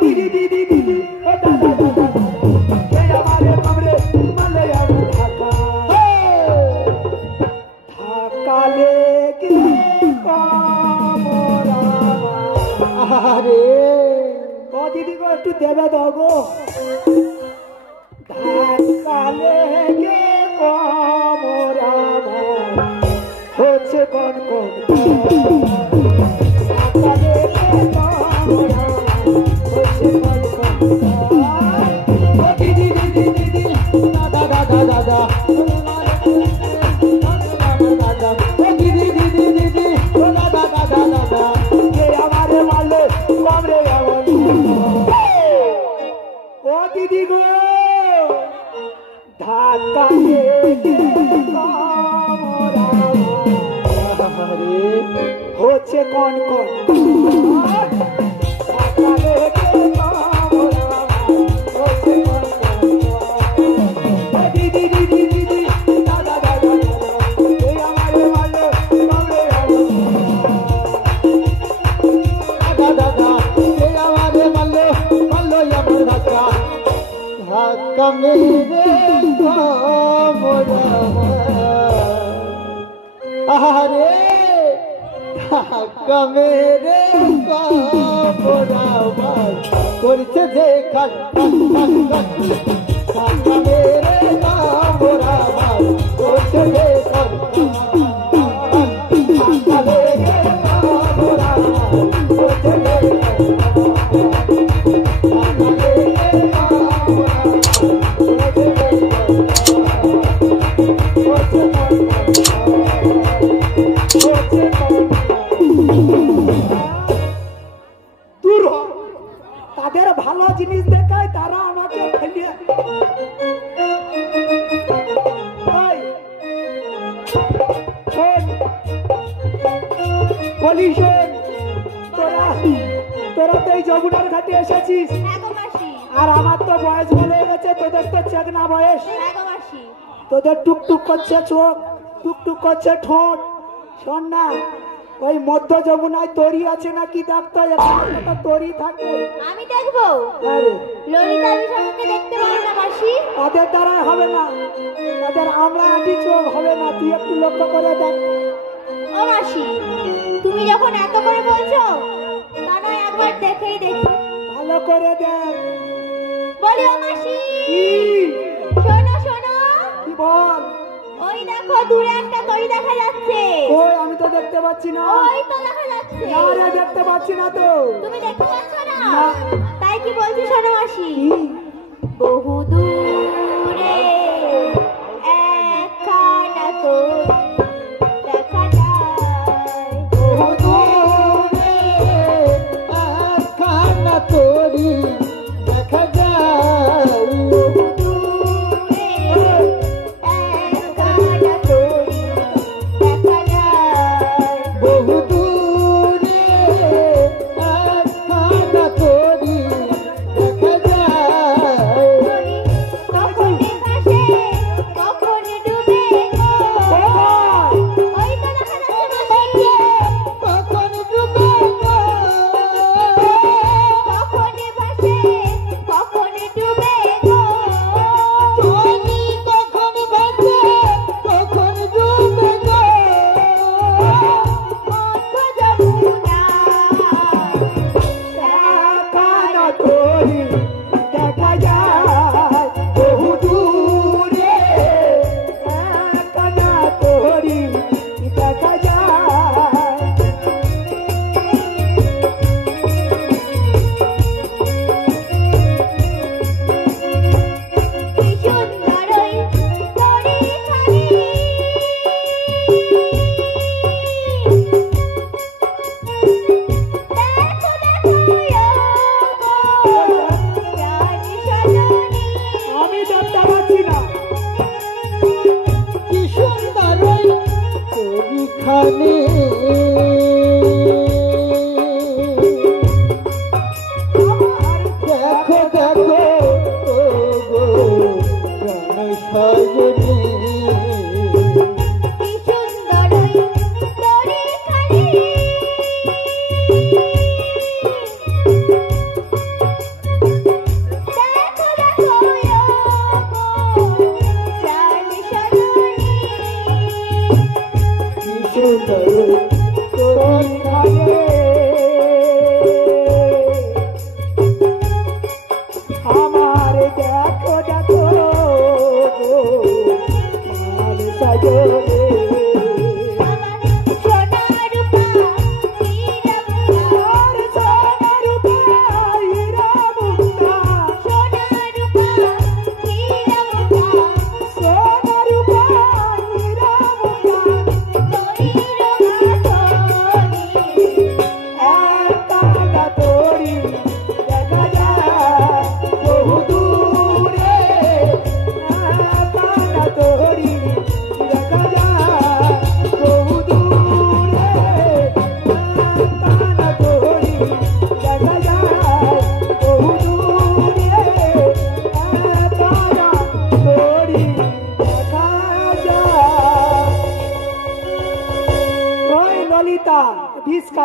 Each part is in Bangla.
दीदी दीदी दीदी दादा दादा ये हमारे कमरे मले धक्का लेके अरे ओ दीदी को একটু দেবে দাও গো ধাক্কা লেগে কোমর আমার হচ্ছে কোন কোন ধাক্কা লেগে কোমর হচ্ছে কোন কোন ও দিদি দিদি দিদি দাদা দাদা দাদা ও দিদি দিদি দিদি দাদা দাদা দাদা ये हमारे वाले कमरे ओ दीदी गो ধাক্কা লেগে কোমর হচ্ছে কোন কোন ধাক্কা লেগে কোমর হচ্ছে কোন কোন ও দিদি দিদি দিদি দাদা দাদা এই আমারে ভালো কমরে দাদা দাদা এই আমারে ভালো ভালো আমার ধাক্কা ধাক্কা মেরে কোমর আরে ধাক্কা মেরে কোমর করছে যে খাট ধাক্কা মেরে কোমর করছে যে ধাক্কা লেগে কোমর করছে যে দূর তাদের ভালো জিনিস দেখায় তারা আমাকে ফেলিয়ে তোরা তোরা তো এই যমুনার ঘাটে এসেছিস আর আমার তো বয়স ভালো হয়ে গেছে তোদের তো চেকনা বয়স তোদের টুকটুক করছে চোখ টুকটুক করছে ঠোঁট শোন না ওই মধ্য যমুনায় তরি আছে নাকি দেখতো এখানে তো তরি থাকে আমি দেখবো ললিতা বিশালকে দেখতে পারো না মাসি ওদের দ্বারা হবে না ওদের আমরা আটি চোখ হবে না তুই একটু লক্ষ্য করে দেখ ও মাসি তুমি যখন এত করে বলছো তা নয় একবার দেখেই দেখি ভালো করে দেখ বলি ও মাসি কি শোনো শোনো কি বল ওই দেখো দূরে একটা তরি দেখা যাচ্ছে ওই আমি তো দেখতে পাচ্ছি না ওই তো দেখা যাচ্ছে না রে দেখতে পাচ্ছি না তো তুমি দেখতে পাচ্ছ না না তাই কি বলছি শোনো মাসি বহু দূরে একখানা তো দেখা যায় বহু দূরে একখানা তরি দেখা যায় বহু দূরে একখানা তরি দেখা যায় বহু দূরে একখানা তরি দেখা যায় কখন ভাসে কখন ডুবে গো ওই তো দেখা যাচ্ছে মাসি কখন ডুবে গো কখন ভাসে কখন ডুবে গো তরি কখন ভাসে কখন ডুবে গো মধ্য যমুনা একখানা তরি দেখা যায় বহু দূরে একখানা তরি দেখা যায় কি সুন্দর ওই তরিখানি দেখো দেখো গো রানী সজনী আমি দেখতে পাচ্ছি না কি সুন্দর ওই তরিখানি দেখো দেখো ও গো প্রাণ সজনী কি সুন্দর ওই তরিখানি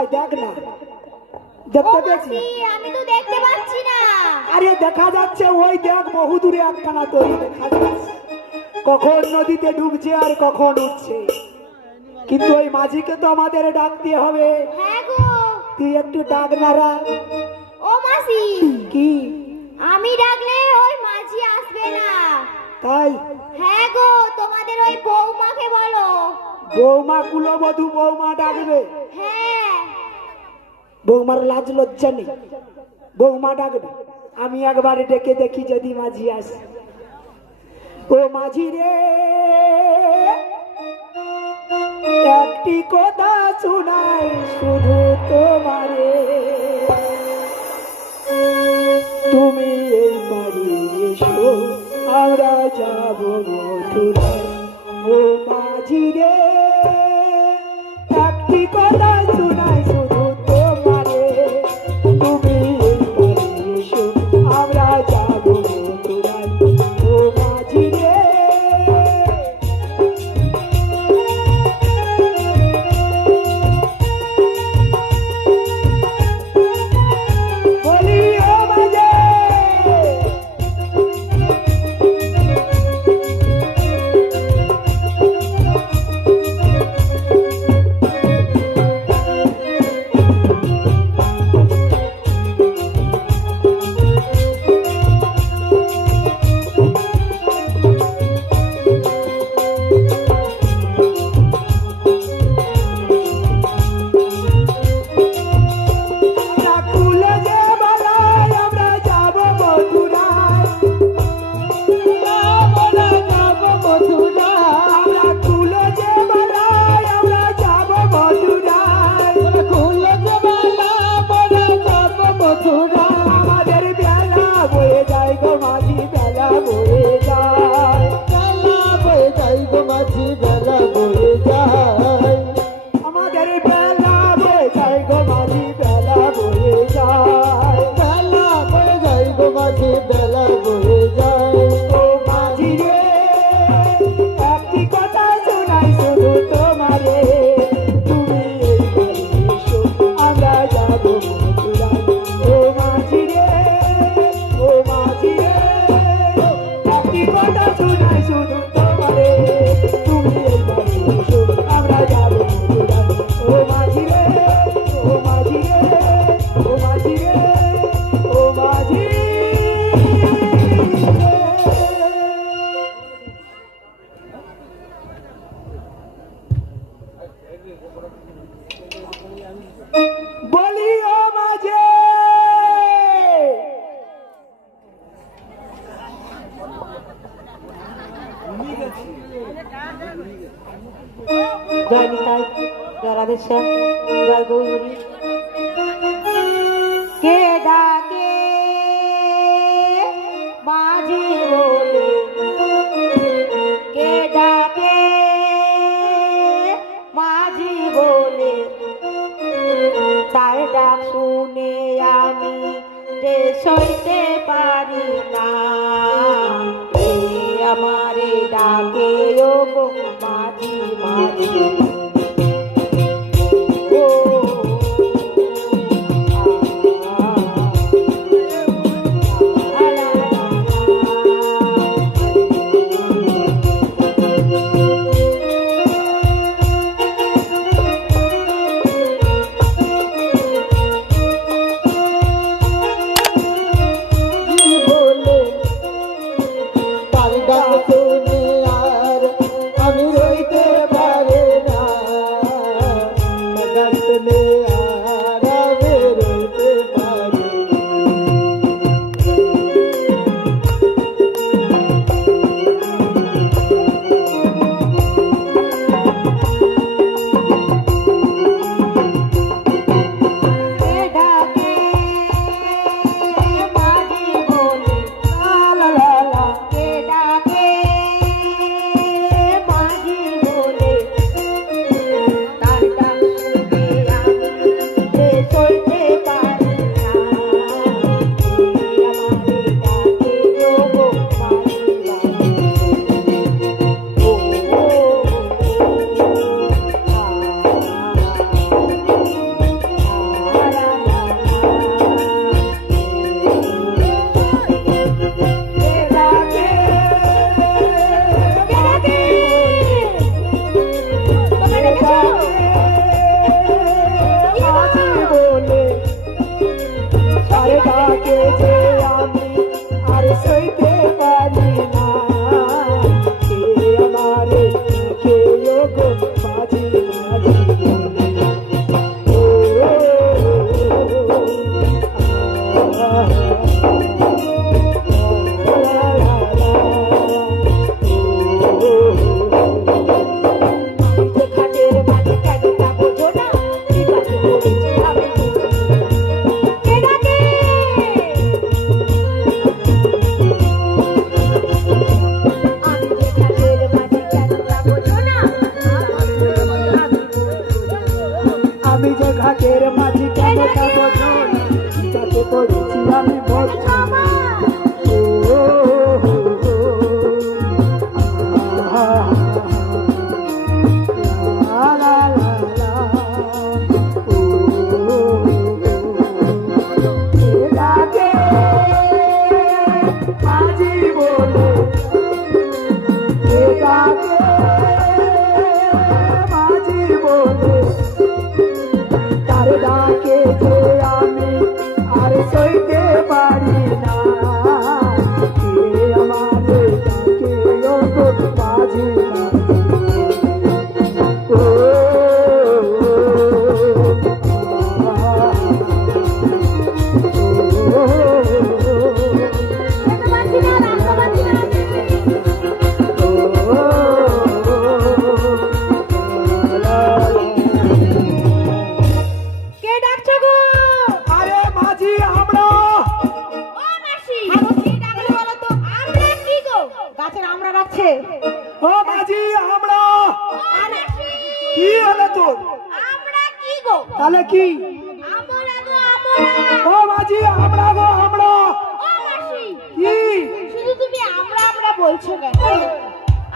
কোথায় দেখ না, দেখতে পেয়েছি? আমি তো দেখতে পাচ্ছি না। আরে দেখা যাচ্ছে, ওই দেখ বহুদূরে একখানা তৈরি দেখা যাচ্ছে, কখন নদীতে ডুবছে আর কখন উঠছে। কিন্তু ওই মাঝিকে তো আমাদের ডাকতে হবে। হ্যাঁ গো, তুই একটু ডাক না রা। ও মাসি, কি? আমি ডাকলে ওই মাঝি আসবে না। তাই? হ্যাঁ গো, তোমাদের ওই বৌমাকে বলো। বৌমা কুলবধূ বৌমা ডাকবে? হ্যাঁ। বৌমার লাজ লজ্জা নেই, বৌমা ডাকবে। আমি একবার ডেকে দেখি যদি মাঝি আসে। ও মাঝি রে, একটি কথা শোনাই শুধু তোমারে, তুমি এই বাড়ি এসো, আমরা যাব মথুরায়। ও মাঝি রে, একটি কথা শোনাই শুধু তোমারে, তুমি এই বাড়ি এসো, আমরা যাব মথুরায়। ও মাঝি রে, বলি ও মাঝি, বলি ও মাঝে, জয় নিতাই, জয় রাধেশ্যাম, জয় গৌরী। কে ডাকে মাঝি বলে, কে ডাকে মাঝি বলে, তার ডাক শুনে আমি যে সইতে পারি না। আমারে ডাকে ও মাঝি মাঝি, ডাক শুনে আর আমি রইতে পারে না। তার ডাকে যে আমি আর সইতে পারি না, কে আমারে কে গো মাঝি মাঝি বলে। ও আমি যে ঘাটের মাঝি কেন যাবো যাতে করেছি আমি মরছি। তার ডাকে যে আমি আর সইতে পারি না, কে আমারে ডাকে গো মাঝি ও ও মাঝি আমরা কি হলো তোর? আমরা কি গো? তাহলে কি? আমরা গো আমরা। ও মাঝি আমরা গো আমরা। ও মাসি কি? শুধু তুমি আমরা আমরা বলছো কেন?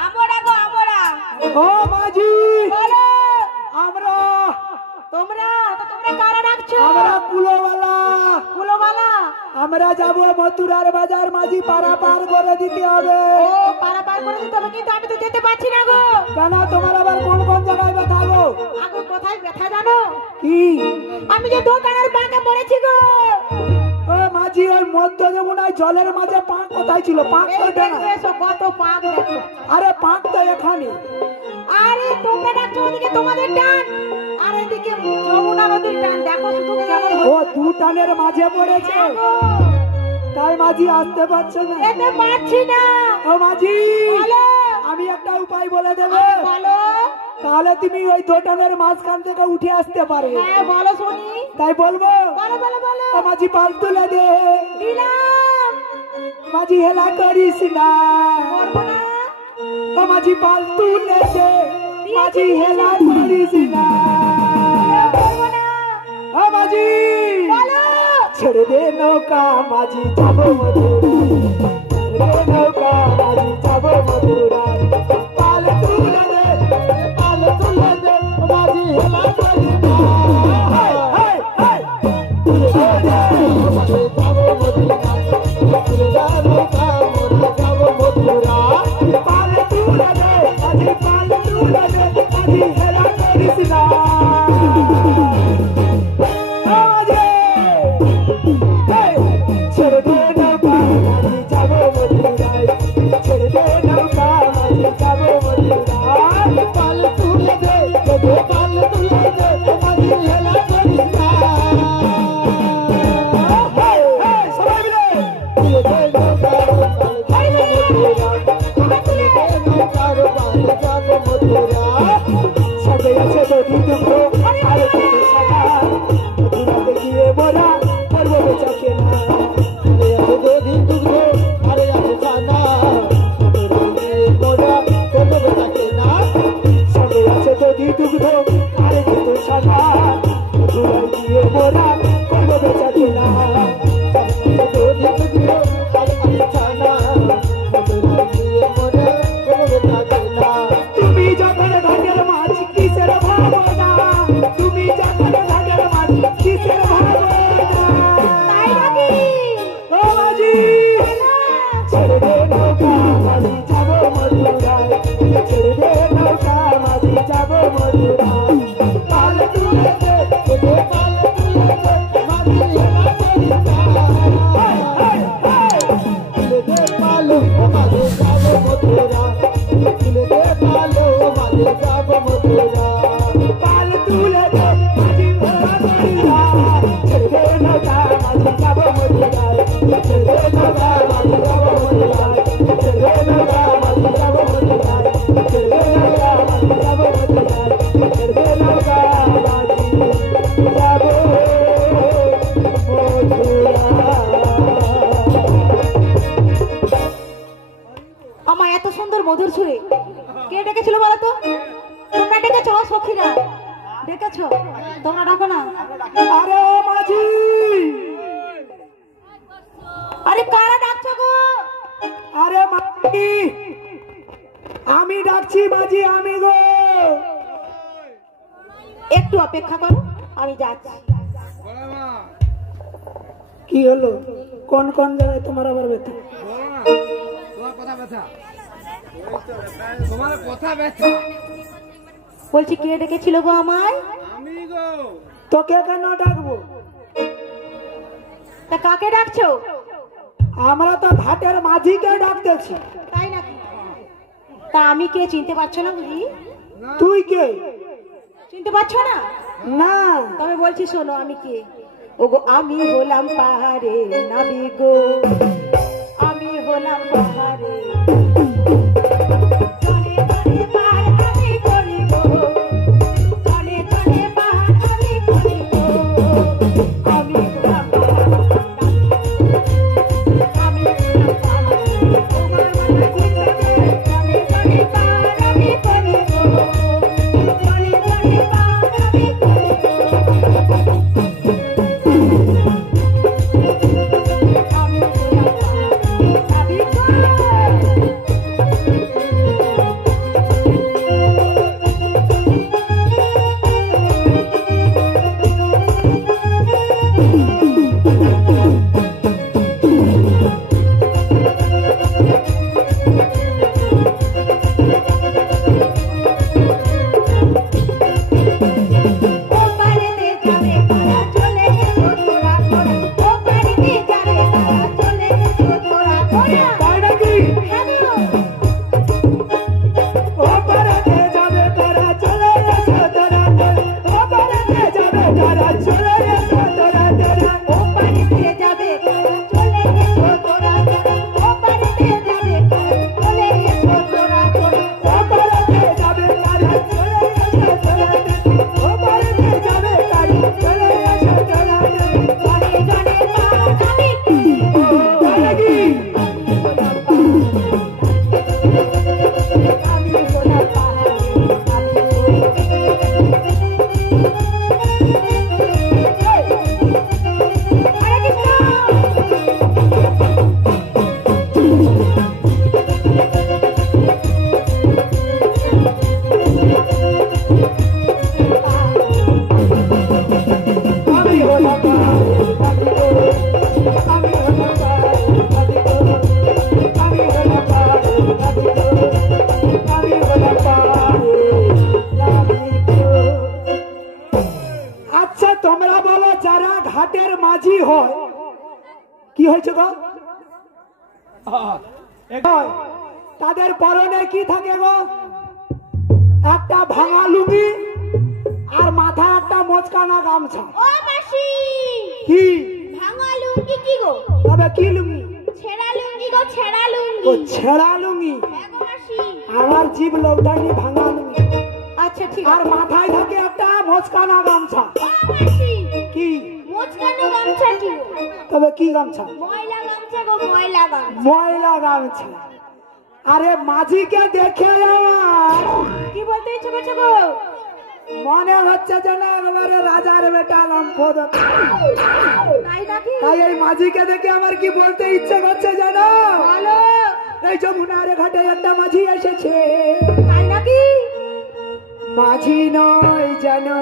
আমরা গো আমরা। ও মাঝি বলো আমরা। তোমরা তো তোমরা কারা ডাকছো? আমরা কুলোওয়ালা। কুলোওয়ালা? আমরা যাব মথুরার বাজার, মাঝি পাড়া পার করে দিতে হবে। ও পারা পার করে দিতে হবে, কিন্তু আমি তো যেতে পারছি না গো। কেন তোমার আবার কোন কোন জায়গায় ব্যথা গো? আগো কোথায় ব্যথা জানো? কি? আমি যে দোকানের পাকে পড়েছি গো। ও মাঝি ওই মধ্য যমুনায় জলের মাঝে পাক কোথায় ছিল? পাক তো এই ডানা। দেখো এসো কত পাক দেখো। আরে পাক তো এখানে। আরে তোমরা ডাকছো ওদিকে তোমাদের টান, আর এদিকে যমুনা নদীর টান। দেখো শুধু কেমন ও দু টানের মাঝে পড়েছে, তাই মাঝি আসতে পারছে না। যেতে পারছি না। ও মাঝি বলো আমি একটা উপায় বলে দেবে, বলো। তাহলে তুমি ওই দোটানের মাঝখান থেকে উঠে আসতে পারবে। হ্যাঁ বলো শুনি। তাই বলবো? বলো বলো বলো। ও মাঝি পাল তুলে দে। দিলাম। মাঝি হেলা করিস না। করবো না। ও মাঝি পাল তুলে দে। মাঝি হেলা করিস না। করবো না। ও মাঝি বলো। ছেড়ে দে নৌকা, মাঝি যাবো মধুরায়। ছেড়ে দে নৌকা, মাঝি যাবো মধুরায়। পাল তুলে দে, পাল তুলে দে, মাঝি হেলা করিস না। হাই, হাই, হাই। তুলে দে, মাঝি যাবো মধুরায়। ছেড়ে দে নৌকা, মাঝি যাবো মধুরায়। পাল তুলে দে, মাঝি পাল তুলে দে, মাঝি হেলা করিস না। ছেড়ে দে নৌকা, মাঝি যাবো মধুরায়। কে ডেকেছিল বলো তো? তোমরা ডেকেছো সখীরা? ডেকেছো? তোমরা ডাকো না। আরে ও মাঝি, আরে কারা ডাকছো গো? আরে মাঝি, আমি ডাকছি মাঝি, আমি গো। একটু অপেক্ষা করো, আমি যাচ্ছি। কি হলো? কোন কোন জায়গায় তোমার আবার ব্যথা? বলছি কে ডেকেছিল গো আমায়? তোকে কেন ডাকবো? তা কাকে ডাকছো? আমরা তো ঘাটের মাঝিকে ডাকতেছি। তাই নাকি? তা আমি কে চিনতে পারছো না বুঝি? তুই কে? চিনতে পারছো না? না। তবে বলছি শোনো আমি কে। ওগো আমি হলাম পাহাড়ে নাবি গো, আমি হলাম পাহাড়ে জনে জনে পাহাড় আমি করি গো, জনে জনে পাহাড় আমি করি গো, আমি হলাম পাহাড়, আমি হলাম পাহাড়, তোমার মনে চিন্তা জনে জনে পাহাড় আমি করি গো, জনে জনে পাহাড় আমি করি গো। কি হয়েছে গো? তাদের পরনে কি থাকে গো? একটা ভাঙা লুঙ্গি আর মাথায় একটা মোচকানা গামছা। ও মাসি, কি ভাঙা লুঙ্গি কি গো? তবে কি লুঙ্গি? ছেঁড়া লুঙ্গি গো, ছেঁড়া ও লুঙ্গি। ছেঁড়া লুঙ্গি? হ্যাঁ গো মাসি। আমার জীব লৌটাইনি ভাঙা লুঙ্গি। আচ্ছা ঠিক আর মাথায় থাকে একটা মোচকানা গামছা। ও মাসি, কি মোচকানো গামছা কি গো? তবে কি গামছা? ময়লা গামছা গো, ময়লা গামছা। ময়লা গামছা। আরে মাঝিকে দেখে আমার কি বলতে ইচ্ছে করছো গো? মনে হচ্ছে যে না একেবারে রাজার বেটা লম্পদ। তাই নাকি? তাই এই মাঝিকে দেখে আমার কি বলতে ইচ্ছে করছে জানো? ভালো। এই যমুনার ঘাটে একটা মাঝি এসেছে। তাই নাকি? মাঝি নয় জানো,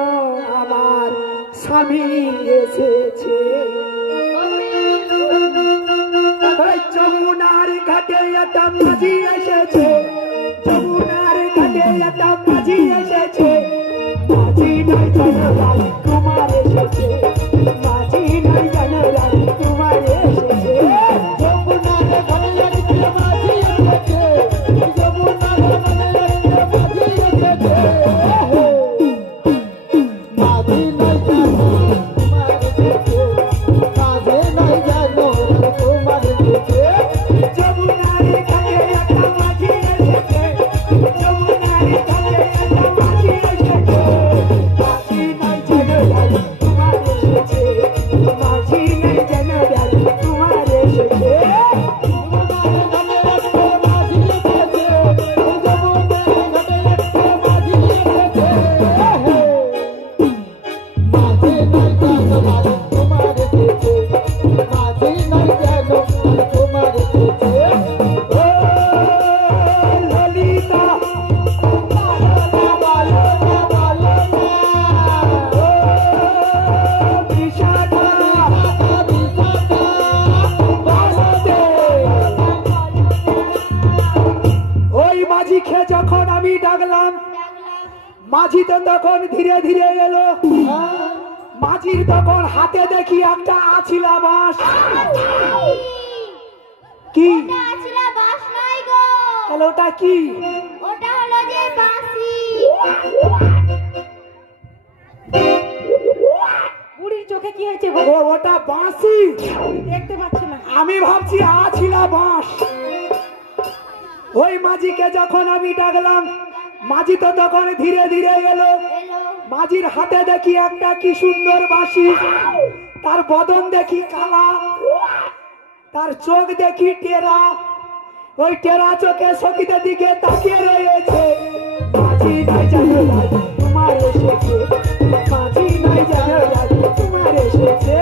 আমার স্বামী এসেছে। এই যমুনার ঘাটে একটা মাঝি এসেছে, যমুনার ঘাটে একটা মাঝি এসেছে। মাঝি নয় জানো রাজকুমার এসেছে, মাঝি নয় জানো রাজকুমার এসেছে। যমুনার ঘাটে একটা মাঝি এসেছে, যমুনার ঘাটে একটা মাঝি এসেছে। মাঝি নয় জানো রাজকুমার এসেছে। মাঝি তো তখন ধীরে ধীরে এলো। মাঝির তখন হাতে দেখি একটা আছিলা বাঁশ। কি আছিলা বাস নাই গো, তাহলে ওটা কি? ওটা হলো যে বাঁশি। বুড়ির চোখে কি হয়েছে গো? ওটা বাঁশি, দেখতে পাচ্ছি না। আমি ভাবছি আছিলা বাঁশ। ওই মাঝিকে যখন আমি ডাকলাম, মাঝি তো তখন ধীরে ধীরে এলো। মাঝির হাতে দেখি একটা কি সুন্দর বাঁশি, তার বদন দেখি কালা, তার চোখ দেখি টেরা। ওই টেরা চোখে সখীদের দিকে তাকিয়ে রয়েছে। মাঝি নাই জানো রাজি তোমার এসেছে, মাঝি নাই জানো রাজি তোমার এসেছে।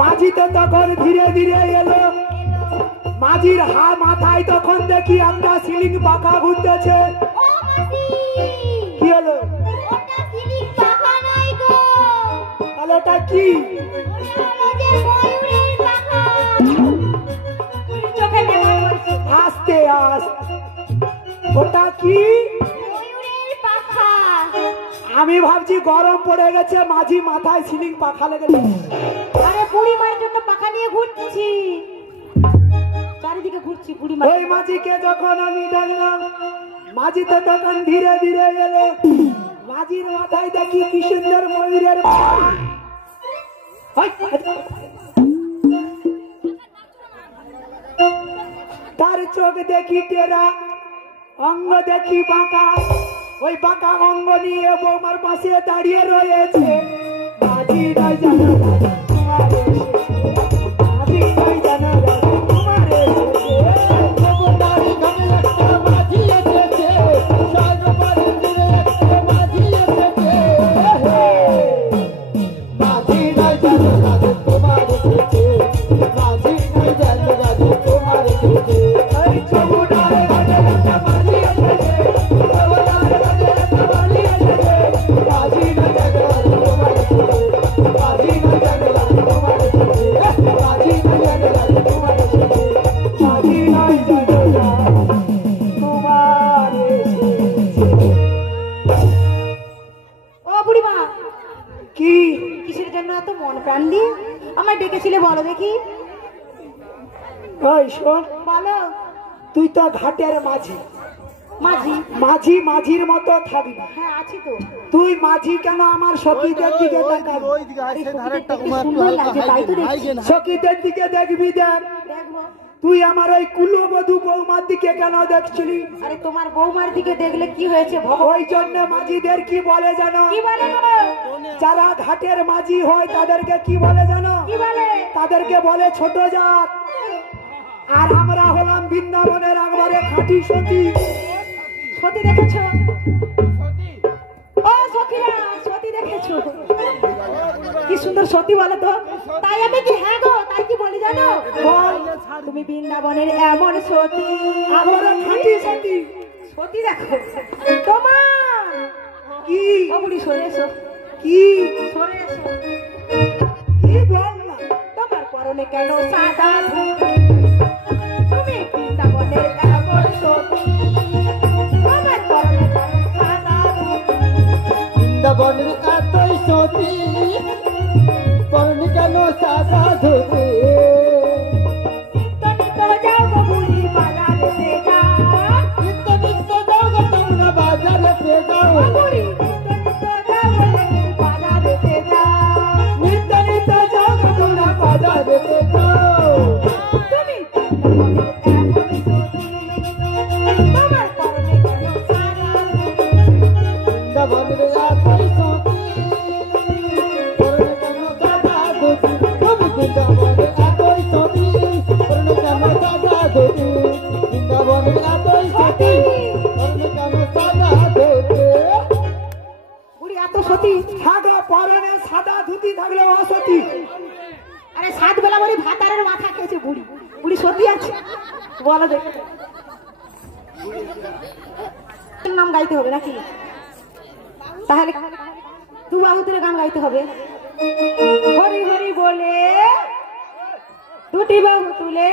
মাঝি তো তখন ধীরে ধীরে এলো। মাঝির মাথায় তখন দেখি একটা সিলিং পাখা ঘুরতেছে। কি হলো? ওটা সিলিং পাখা নাই গো, তাহলে ওটা কি? ওটা হলো যে ময়ূরের পাখা। বুড়ির চোখে নেমে পড়ছে। আস্তে আস্তে ওটা কি? ময়ূরের পাখা। আমি ভাবছি গরম পড়ে গেছে, মাঝি মাথায় সিলিং পাখা লেগেছে। আরে বুড়ি মায়ের জন্য পাখা নিয়ে ঘুরছি, চারিদিকে ঘুরছি বুড়ি মা। ওই মাঝিকে যখন আমি ডাকলাম, মাঝি তো তখন ধীরে ধীরে এলো। মাঝির মাথায় দেখি কি সুন্দর ময়ূরের পাখা। তার চোখ দেখি টেরা, অঙ্গ দেখি বাঁকা। ওই বাঁকা অঙ্গ নিয়ে বৌমার পাশে দাঁড়িয়ে রয়েছে। মাঝি নাই জানো রাজি তোমার এসেছে, মাঝি নাই জানো রাজি তোমার কি? কিসের জন্য এত মন প্রাণ দিয়ে আমায় ডেকেছিলে বলো দেখি? ওই শোন, বলো। তুই তো ঘাটের মাঝি। মাঝি? মাঝি মাঝির মতো থাকবি। হ্যাঁ আছি তো। তুই মাঝি কেন আমার সখীদের দিকে তাকাবি? সুন্দর লাগে তাই তো দেখছি। সখীদের দিকে দেখবি, দেখ। দেখবো। তুই আমার ওই কুলবধূ বৌমার দিকে কেন দেখছিলি? আরে তোমার বৌমার দিকে দেখলে কি হয়েছে ভগবান? ওই জন্য মাঝিদের কি বলে জানো? কি বলে গো? যারা ঘাটের মাঝি হয় তাদেরকে কি বলে জানো? কি বলে? তাদেরকে বলে ছোট জাত। আর আমরা হলাম বৃন্দাবনের একবারে খাঁটি সতী। সতী দেখেছো? ও সখীরা, সতী দেখেছো? কি সুন্দর সতী বলো তো। তাই আমি কি, হ্যাঁ গো, তাই কি বলি জানো? বল। তুমি বৃন্দাবনের এমন সতী, একবারে খাঁটি সতী। সতী দেখো তোমার। কি? ও বুড়ি সরে এসো, কি? সরে এসো। কি বল না? তোমার পরনে কেন সাদা ধুতি? তুমি বৃন্দাবনের এমন সতী, তোমার পরনে কেন সাদা ধুতি? বৃন্দাবনের এতই সতী, পরনে কেন সাদা ধুতি? তুমি তো যাও গো বুড়ি বাজারেতে যাও, নিত্য নিত্য যাও গো তোমরা বাজারেতে যাও। ও বুড়ি তুমি তো যাও গো বুড়ি বাজারেতে যাও। নিত্য নিত্য যাও গো তোমরা বাজারেতে যাও। তুমি তোমার পরনে কেন সাদা ধুতি? বৃন্দাবনের এতই সতী, পরনে কেন সাদা ধুতি? তুমি বৃন্দাবনের সতী। আরে 7 বেলা বলি ভাতারের মাথা খেয়েছে বুড়ি। বুড়ি সত্যি আছে? বলো দেখি। নাম গাইতে হবে নাকি? তাহলে দু বাহু তুলে গান গাইতে হবে। হরি হরি বলে দুটি বাহু তুলে